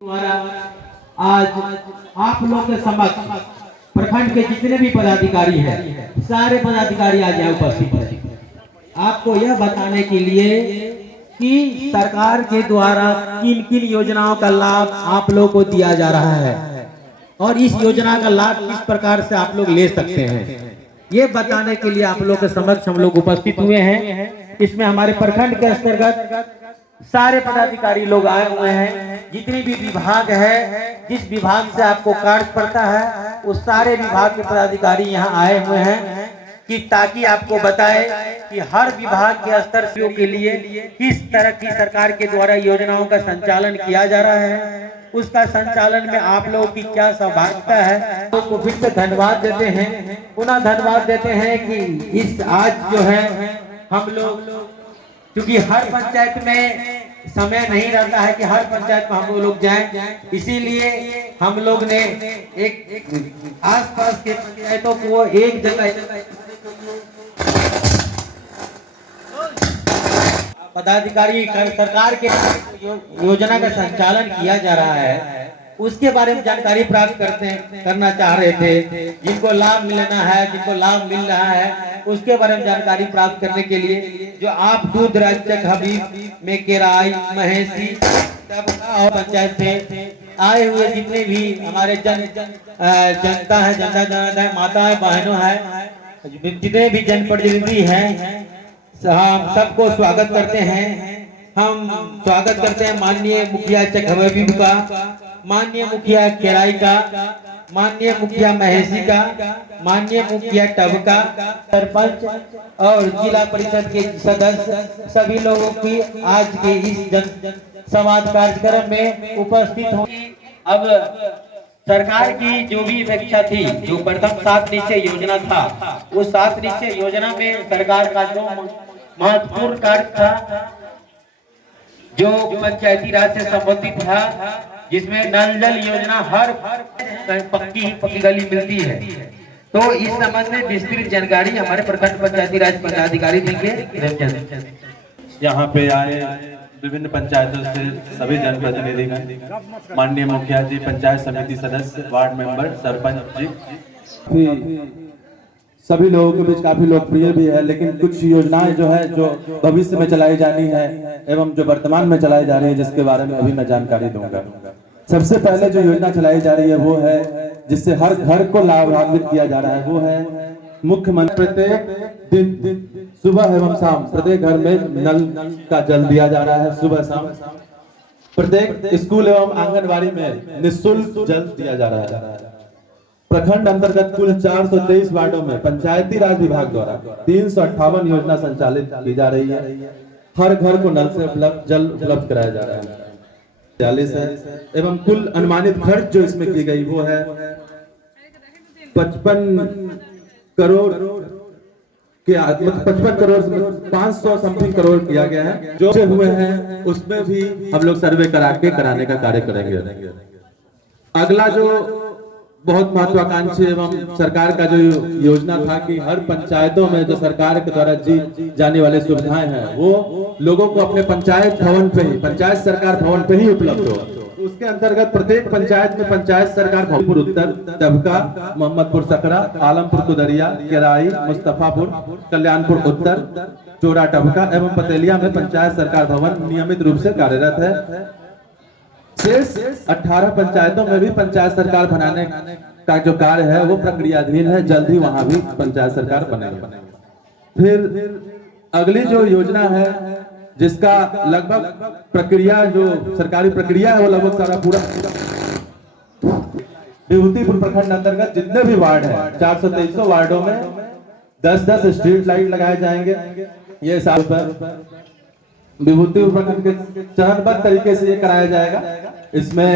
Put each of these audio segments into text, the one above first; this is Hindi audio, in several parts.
द्वारा आज आप लोग के समक्ष प्रखंड के जितने भी पदाधिकारी हैं, सारे पदाधिकारी आज यहाँ उपस्थित हैं आपको यह बताने के लिए कि सरकार के द्वारा किन किन योजनाओं का लाभ आप लोग को दिया जा रहा है और इस योजना का लाभ किस प्रकार से आप लोग ले सकते हैं, ये बताने के लिए आप लोग के समक्ष हम लोग उपस्थित हुए हैं। इसमें हमारे प्रखंड के अंतर्गत सारे पदाधिकारी लोग आए हुए हैं। जितने भी विभाग है, जिस विभाग से आपको कार्य पड़ता है, उस सारे विभाग के पदाधिकारी यहाँ आए हुए हैं कि ताकि आपको बताए कि हर विभाग के स्तर के लिए किस तरह की सरकार के द्वारा योजनाओं का संचालन किया जा रहा है, उसका संचालन में आप लोगों की क्या सहभागिता है। तो फिर से धन्यवाद देते हैं, पुनः धन्यवाद देते हैं कि इस आज जो है हम लोग, क्योंकि हर पंचायत में समय नहीं रहता है कि हर पंचायत में हम लोग जाएं, इसीलिए हम लोग ने एक आसपास के पंचायतों को एक जगह पदाधिकारी सरकार के योजना का संचालन किया जा रहा है उसके बारे में जानकारी प्राप्त करना चाह रहे थे। जिनको लाभ मिलना है, जिनको लाभ मिल रहा है, उसके बारे में जानकारी प्राप्त करने के लिए जो आप दूध राज्य हबीब में केराई महेशी और पंचायत से आए हुए जितने भी हमारे जनता है, जनता जनार्दन है, माता है, बहनों है, जितने भी जनप्रतिनिधि हैं, हम सबको स्वागत करते हैं। हम स्वागत करते हैं माननीय मुखिया हबीब का, माननीय मुखिया केराई का, माननीय मुखिया महेशी का, माननीय मुखिया टब का, सरपंच और जिला परिषद के सदस्य, सभी लोगों की आज के इस जन संवाद कार्यक्रम में उपस्थित हो। अब सरकार की जो भी अपेक्षा थी, जो प्रथम 7 निश्चय योजना था, उस 7 निश्चय योजना में सरकार का जो महत्वपूर्ण कार्य था, जो पंचायती राज से संबंधित था, जिसमें नल जल योजना हर पक्की गली मिलती है। तो इस संबंध में विस्तृत जानकारी हमारे प्रखंड पंचायती राज पदाधिकारी देंगे। यहाँ पे आए विभिन्न पंचायतों से सभी जनप्रतिनिधिगण, माननीय मुखिया जी, पंचायत समिति सदस्य, वार्ड मेंबर, सरपंच जी, सभी लोगों के बीच काफी लोकप्रिय भी है। लेकिन कुछ योजनाएं जो है, जो भविष्य में चलाई जानी है एवं जो वर्तमान में चलाई जा रही है, जिसके बारे में अभी मैं जानकारी दूंगा। सबसे पहले जो योजना चलाई जा रही है वो है, जिससे हर घर को लाभान्वित किया जा रहा है, वो है मुख्यमंत्री प्रत्येक दिन सुबह एवं शाम प्रत्येक घर में नल का जल दिया जा रहा है। सुबह शाम प्रत्येक स्कूल एवं आंगनबाड़ी में निःशुल्क जल दिया जा रहा है। प्रखंड अंतर्गत कुल 423 वार्डों में पंचायती राज विभाग द्वारा 358 योजना संचालित की जा रही है। हर घर को नल से जल उपलब्ध कराया जा रहा है। 40 है एवं कुल अनुमानित खर्च जो इसमें की गई वो है 55 करोड़ के 55 करोड़ 500 समथिंग करोड़ किया गया है। जो हुए हैं उसमें भी हम लोग सर्वे कराने का कार्य करेंगे। अगला जो बहुत महत्वाकांक्षी एवं सरकार का जो योजना था कि हर पंचायतों में जो सरकार के द्वारा दी जाने वाली सुविधाएं हैं, वो लोगों को अपने पंचायत भवन पे ही, पंचायत सरकार भवन पे ही उपलब्ध हो। उसके अंतर्गत प्रत्येक पंचायत में पंचायत सरकार भवनपुर उत्तर, टबका, मोहम्मदपुर सकरा, आलमपुर कुदरिया, केराई, मुस्तफापुर, कल्याणपुर उत्तर, चोरा टबका एवं पतेलिया में पंचायत सरकार भवन नियमित रूप से कार्यरत है। शेष 18 पंचायतों में भी पंचायत सरकार बनाने का जो कार्य है वो प्रक्रियाधीन है। जल्द ही वहां भी पंचायत सरकार बनेगी। फिर अगली जो योजना है, जिसका लगभग प्रक्रिया, जो सरकारी प्रक्रिया है, वो लगभग सारा पूरा विभूतिपुर प्रखंड अंतर्गत जितने भी वार्ड है, 423 वार्डों में 10-10 स्ट्रीट लाइट लगाए जाएंगे। ये साल पर विभूतिपुर प्रखंड के चरणबद्ध तरीके से ये कराया जाएगा। इसमें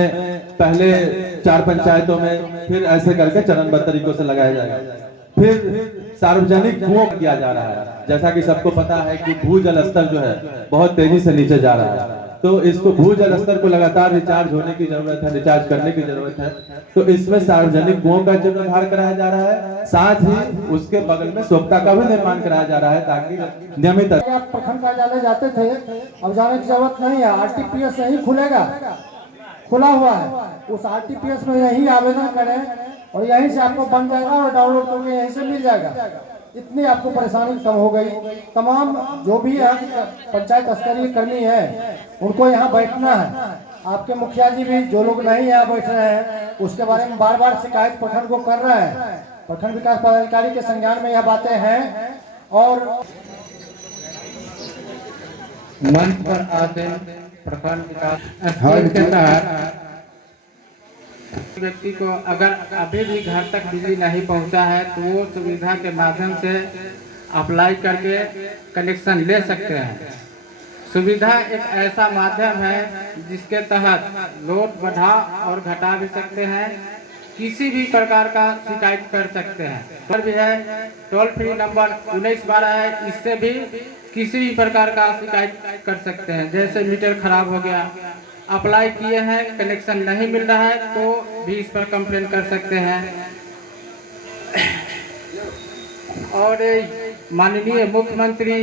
पहले 4 पंचायतों में, फिर ऐसे करके चरणबद्ध तरीकों से लगाया जाएगा। फिर सार्वजनिक कुओं किया जा रहा है। जैसा कि सबको पता है कि भूजल स्तर जो है बहुत तेजी से नीचे जा रहा है, तो इसको भूजल स्तर को लगातार रिचार्ज होने की जरूरत है, रिचार्ज करने की जरूरत है। तो इसमें सार्वजनिक कुओं का जीर्णोद्धार कराया जा रहा है। साथ ही उसके बगल में सोख्ता का भी निर्माण कराया जा रहा है, ताकि नियमित प्रखंड कार्यालय जाते थे, अब जाने की जरूरत नहीं है, आरटीपीएस यही खुलेगा। खुला हुआ है, उस आरटीपीएस में यही आवेदन करें और यहीं से आपको बन जाएगा और डाउनलोड करके यहीं से मिल जाएगा। इतनी आपको परेशानी कम हो गई। तमाम जो भी यहाँ पंचायत स्तरीय कर्मी है उनको यहाँ बैठना है। आपके मुखिया जी भी जो लोग नहीं यहाँ बैठ रहे हैं उसके बारे में बार बार शिकायत प्रखंड को कर रहे हैं। प्रखंड विकास पदाधिकारी के संज्ञान में यह बातें हैं और मंच पर आते प्रखंड विकास के तहत व्यक्ति को अगर अभी भी घर तक बिजली नहीं पहुंचा है तो वो सुविधा के माध्यम से अप्लाई करके कनेक्शन ले सकते हैं। सुविधा एक ऐसा माध्यम है जिसके तहत लोड बढ़ा और घटा भी सकते हैं, किसी भी प्रकार का शिकायत कर सकते हैं। पर भी है टोल फ्री नंबर 1912 है, इससे भी किसी भी प्रकार का शिकायत कर सकते हैं। जैसे मीटर खराब हो गया, अप्लाई किए हैं कनेक्शन नहीं मिल रहा है तो भी इस पर कंप्लेन कर सकते हैं। और माननीय मुख्यमंत्री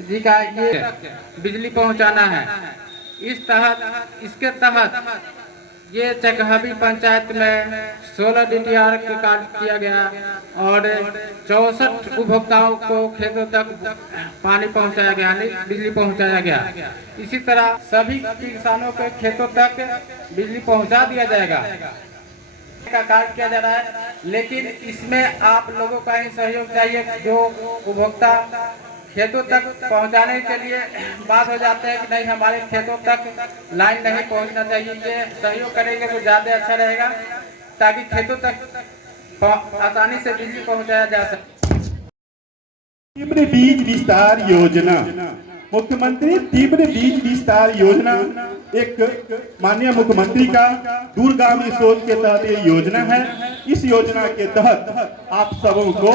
जी का ये बिजली पहुंचाना है, इसके तहत ये चकहबी पंचायत में 16 DTR के कार्य किया गया और 64 उपभोक्ताओं को खेतों तक पानी पहुंचाया गया, बिजली पहुंचाया गया। इसी तरह सभी किसानों के खेतों तक बिजली पहुंचा दिया जाएगा का कार्य किया जा रहा है। लेकिन इसमें आप लोगों का ही सहयोग चाहिए। जो उपभोक्ता खेतों तक पहुंचाने के लिए बात हो जाते हैं कि नहीं हमारे खेतों तक लाइन नहीं पहुंचना चाहिए, ये सहयोग करेंगे तो ज़्यादा अच्छा रहेगा ताकि खेतों तक आसानी से बिजली पहुंचाया जा सके। तीव्र बीज विस्तार योजना, मुख्यमंत्री तीव्र बीज विस्तार योजना एक माननीय मुख्यमंत्री का दूरगामी सोच के तहत ये योजना है। इस योजना के तहत आप सबों को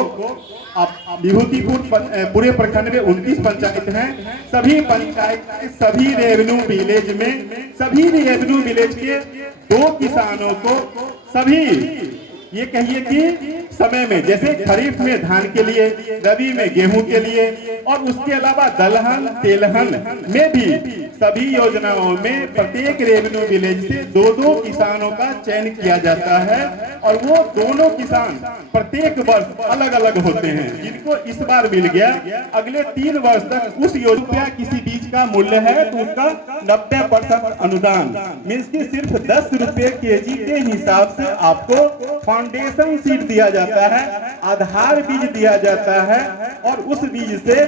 विभूतिपुर पूरे प्रखंड में 29 पंचायत हैं। सभी पंचायत के सभी रेवेन्यू विलेज के 2 किसानों को सभी ये कहिए कि समय में जैसे खरीफ में धान के लिए, रबी में गेहूं के लिए और उसके अलावा दलहन तेलहन में भी सभी योजनाओं में प्रत्येक रेवेन्यू विलेज से 2-2 किसानों का चयन किया जाता है और वो दोनों किसान प्रत्येक वर्ष अलग अलग होते हैं। जिनको इस बार मिल गया अगले 3 वर्ष तक उस योजना किसी बीज का मूल्य है तो उसका 90% अनुदान मीन्स की सिर्फ 10 रुपए केजी के हिसाब से आपको फाउंडेशन सीड दिया जाता है, आधार बीज दिया जाता है और उस बीज से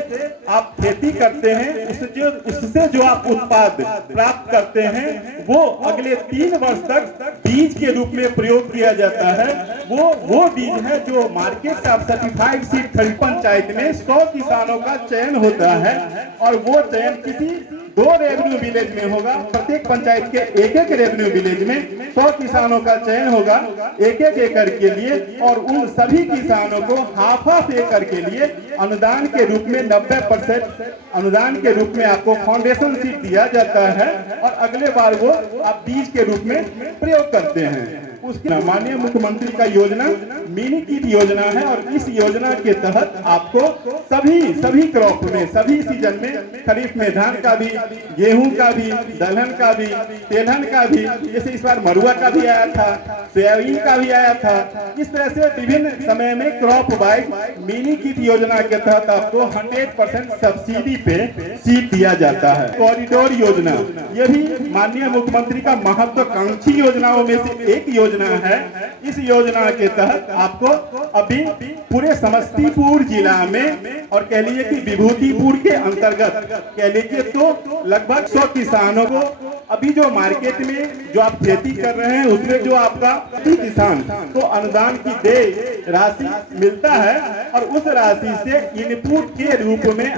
आप खेती करते हैं। उससे जो आप उत्पाद प्राप्त करते हैं वो अगले 3 वर्ष तक बीज के रूप में प्रयोग किया जाता है। वो बीज है जो मार्केट से सर्टिफाइड सीड खरीद। पंचायत में 100 किसानों का चयन होता है और वो चयन किसी 2 रेवेन्यू विलेज में होगा। प्रत्येक पंचायत के एक रेवेन्यू विलेज में 100 किसानों का चयन होगा 1-1 एकड़ के लिए और उन सभी किसानों को हाफ एकड़ के लिए अनुदान के रूप में 90% अनुदान के रूप में आपको फाउंडेशन सीड दिया जाता है और अगले बार वो आप बीज के रूप में प्रयोग करते हैं। उसके माननीय मुख्यमंत्री का योजना मिनी किट योजना है और इस योजना के तहत आपको सभी क्रॉप में सभी सीजन में खरीफ में धान का भी, गेहूं का भी, दलहन का भी, तेलहन का भी, जैसे इस बार मरुआ का भी आया था, सोयाबीन का भी आया था। इस तरह से विभिन्न समय में क्रॉप वाइज मिनी किट योजना के तहत आपको 100% सब्सिडी पे सीड दिया जाता है। कॉरिडोर योजना ये भी माननीय मुख्यमंत्री का महत्वाकांक्षी योजनाओं में से एक योजना है। इस योजना के तहत आपको अभी पूरे समस्तीपुर जिला में और कह लीजिए कि विभूतिपुर के अंतर्गत कह लीजिए तो लगभग 100 किसानों को अभी जो मार्केट में जो आप खेती कर रहे हैं उसमें जो आपका किसान को अनुदान की देय राशि मिलता है और उस राशि से इनपुट के रूप में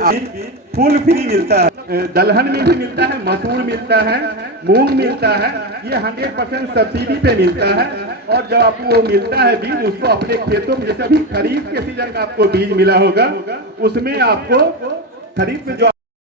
फुल फ्री मिलता है। दलहन में भी मिलता है, मसूर मिलता है, मूंग मिलता है, ये 100% सब्सिडी पे मिलता है और जब आपको वो मिलता है बीज उसको अपने खेतों में जैसे अभी खरीफ के सीजन का आपको बीज मिला होगा उसमें आपको खरीफ में जो